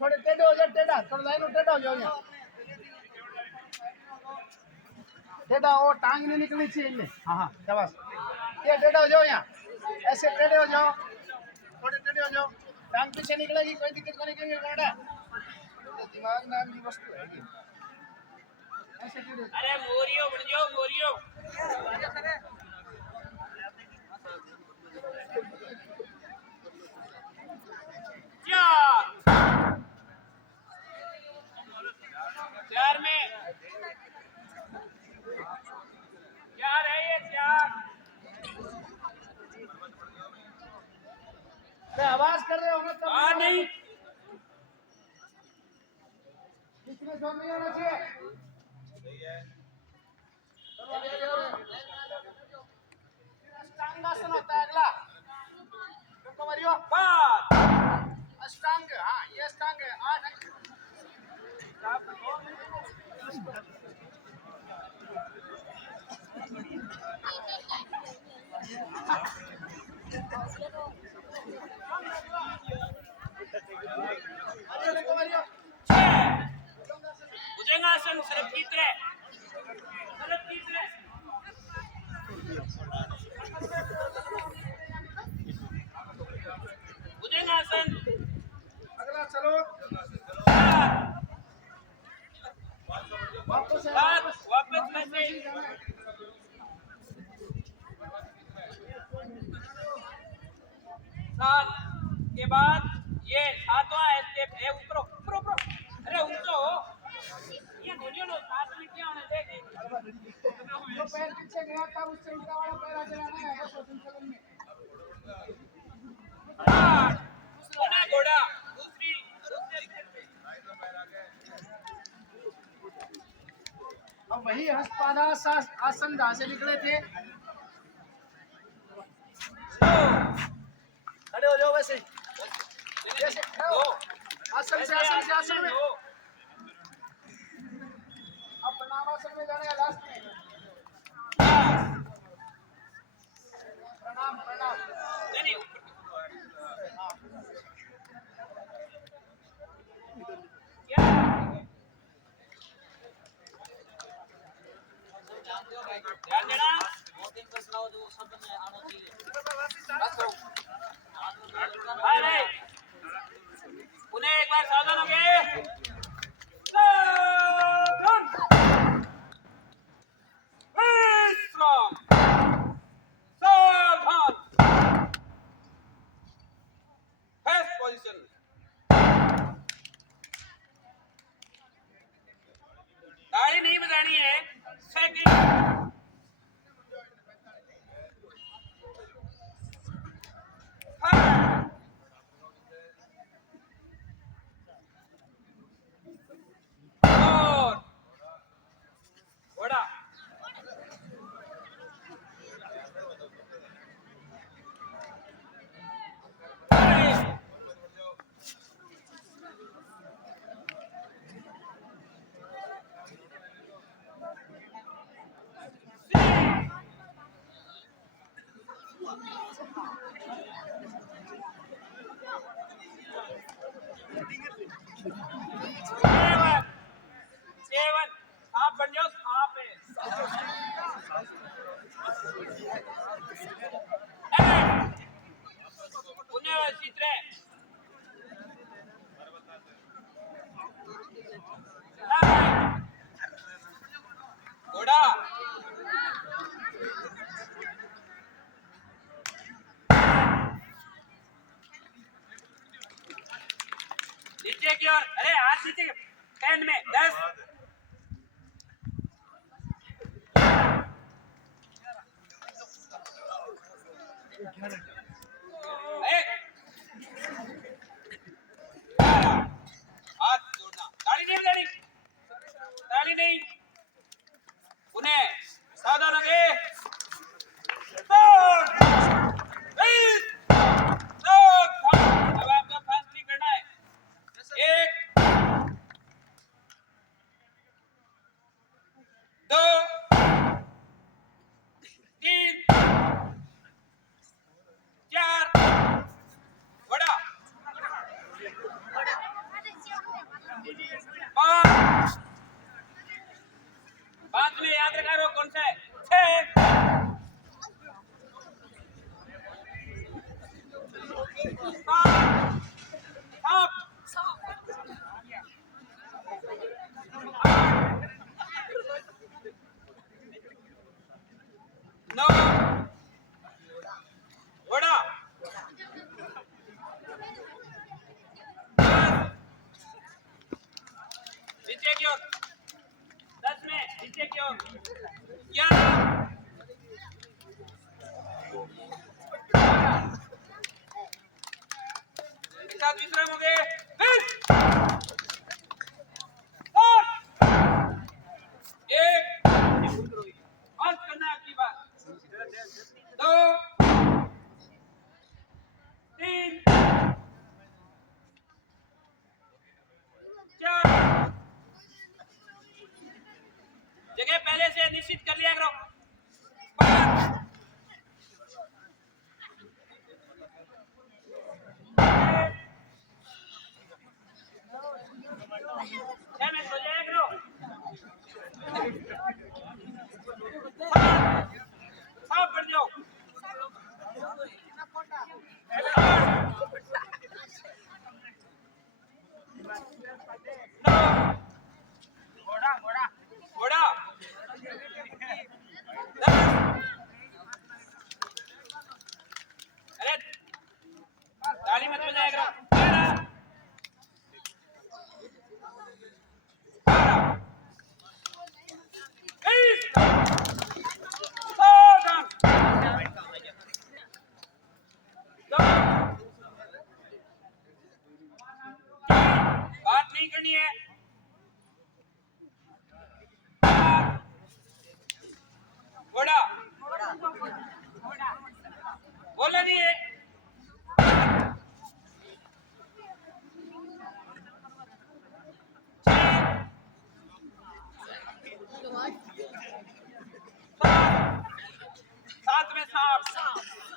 थोड़े टेढ़े हो जाओ, टेढ़ा थोड़ा लाइन में टेढ़ा हो जाओ यहाँ, टेढ़ा, वो टांग नहीं निकलनी चाहिए इनमें। हाँ हाँ शाबाश, ये टेढ़ा हो जाओ यहाँ, ऐसे टेढ़े हो जाओ, थोड़े टेढ़े हो जाओ, टांग पीछे निकलेगी, कोई दिक्कत नहीं करेंगे बेटा, दिमाग नाम की वस्तु है ये। ऐसे टेढ़े, अरे मोरियो बन जाओ मोरियो। चार में चार है ये, चार। आवाज कर रहे हो ना तब नहीं, इसमें जोर नहीं होना चाहिए। अष्टांगासन होता है अगला, तुमको मरियो अष्टांग, हाँ ये अष्टांग है, 8 भुजंगासन सिर्फ तीसरे, सिर्फ तीसरे। भुजंगासन अगला चलो, वापस में से सात के बाद ये सातवां स्टेप है, ऊपर ऊपर ऊपर, अरे ऊंचो ये गोलियों नो सात में क्या होने देगी, जो पैर पीछे गया था उससे उल्टा वाला पैर आगे लाना है बस संचलन में। दूसरा घोड़ा दूसरे स्टेप पे। अब वही हस्तपादास आसन जहाँ से निकले थे, खड़े हो जाओ वैसे जैसे आसन से आसन में। अब प्रणामासन में जाने का लास्ट में, प्रणाम प्रणाम नहीं क्या ध्यान देना, अरे उन्हें एक बार सावधान हो गए, ताली नहीं बजानी है, सेकंड घोड़ा सेवन, आप बन जाओ सांप है, उन्हें चित्रे घोड़ा नीचे की ओर, अरे हाथ नीचे, 10 में 10, हाथ जोड़ना, ताली नहीं बजानी, ताली नहीं, उन्हें सावधान हो गए, अब आपका फास्ट नहीं करना है, एक दो तीन नौ घोड़ा नीचे की ओर 10 में नीचे की ओर 11 सात विश्राम हो गए 20 एक पास करना आपकी बात 2 3 4 जगह पहले से निश्चित कर लिया करो 5 6 में सो जाया करो 7 साफ कर दो 9 घोड़ा घोड़ा घोड़ा 10 अरे गाड़ी मत बजाया करो 11 बात नहीं करनी है घोड़ा बोला नहीं है 7 में 7